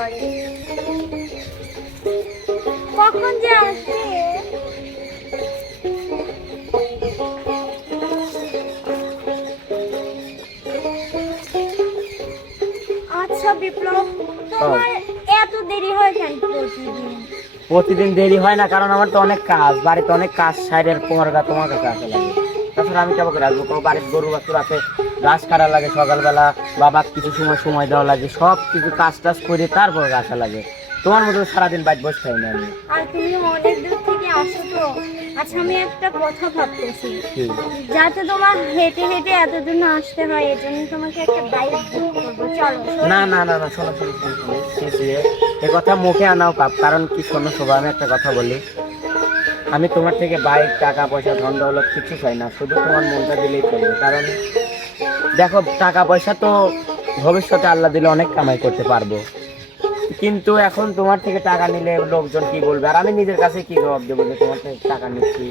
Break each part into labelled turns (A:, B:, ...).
A: করে কখন যে আসবে? আচ্ছা বিপ্লব তোমার এত দেরি হয় কেন প্রতিদিন?
B: প্রতিদিন দেরি হয় না কারণ আমার তো অনেক কাজ বাড়িতে অনেক কাজ সাইডের পর গা তোমার কাছে আসা লাগে তাছাড়া আমি কেমন করে আসব? কোনো বাড়ির গরু বাছুর আছে ঘাস কাটা লাগে সকালবেলা বাবা কিছু সময় সময় দেওয়া লাগে সব কিছু কাজ টাজ করে তারপর আসা লাগে। তোমার মতো সারাদিন বাইট বসে খাই না আমি।
A: আর তুমি অনেক দূর থেকে আসো তো। আচ্ছা আমি একটা কথা ভাবতেছি। যাতে তোমার হেঁটে হেঁটে এত আসতে হয় এর জন্য তোমাকে একটা বাইক বুক করব। চলো
B: না না না না শোনো শোনো এ কথা মুখে আনাও পাপ কারণ কি শোনো শোভা আমি একটা কথা বলি। আমি তোমার থেকে বাইক টাকা পয়সা ধন দৌলত কিছু চাই না শুধু তোমার মনটা দিলেই চলবে। কারণ দেখো টাকা পয়সা তো ভবিষ্যতে আল্লাহ দিলে অনেক কামাই করতে পারব। কিন্তু এখন তোমার থেকে টাকা নিলে লোকজন কি বলবে? আর আমি নিজের কাছে কি জবাব দেবো যে তোমার থেকে টাকা নিচ্ছি?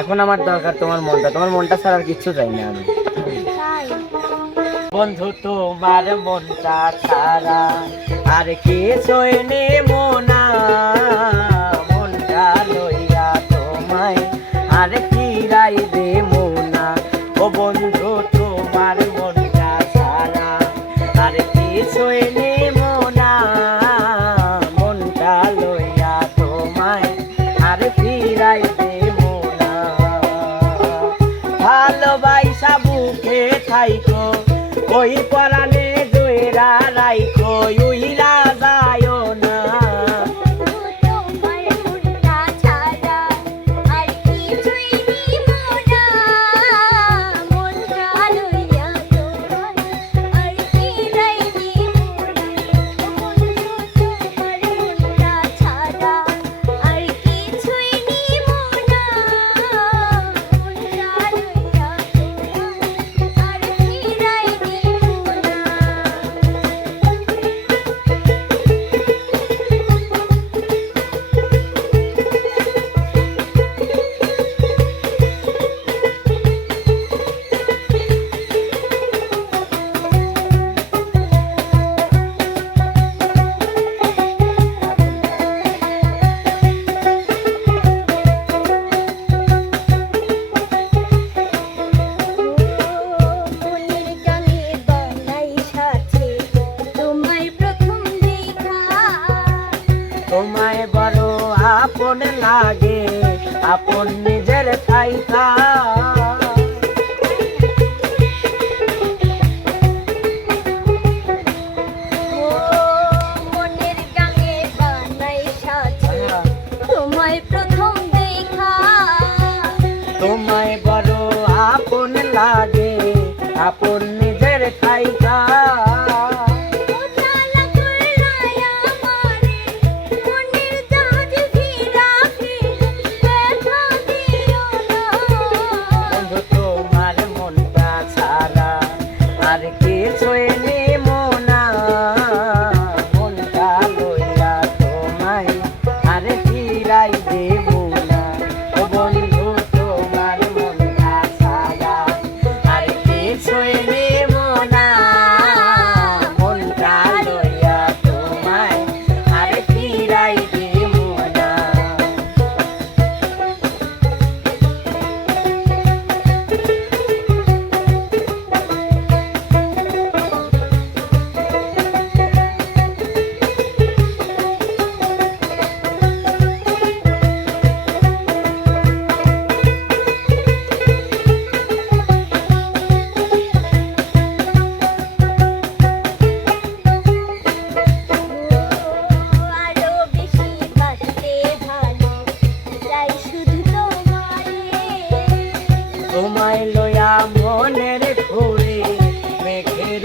B: এখন আমার দরকার তোমার মনটা। তোমার মনটা ছাড়া কিচ্ছু চাই না আমি। বন্ধু, তোমার মনটা ছাড়া আর কি সইনে মোনা মনটা লইয়া তোমায় আর কি রাই দে মোনা ও বন্ধু আপন লাগে আপন নিজের
A: প্রথম দেখা।
B: তোমায় বড় আপন লাগে আপন ফিরাই লয়া মনের ঘুরে মেঘের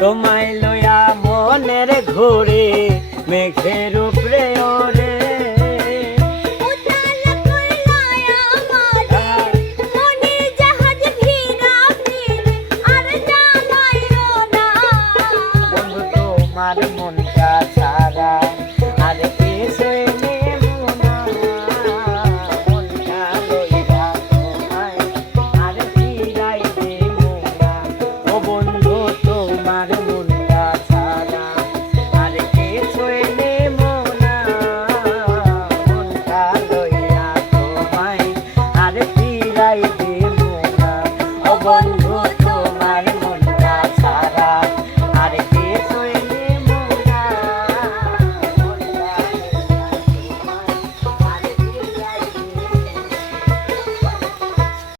B: তোমায় লয়া মনের ঘুরে মেঘের উপরে lot of money.